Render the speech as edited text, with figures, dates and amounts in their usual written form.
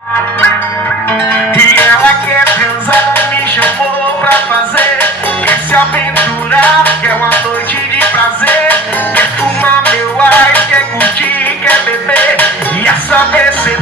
E ela quer transar, me chamou pra fazer. Quer se aventurar, quer uma noite de prazer. Quer fumar meu ar, quer curtir, quer beber. E a saber se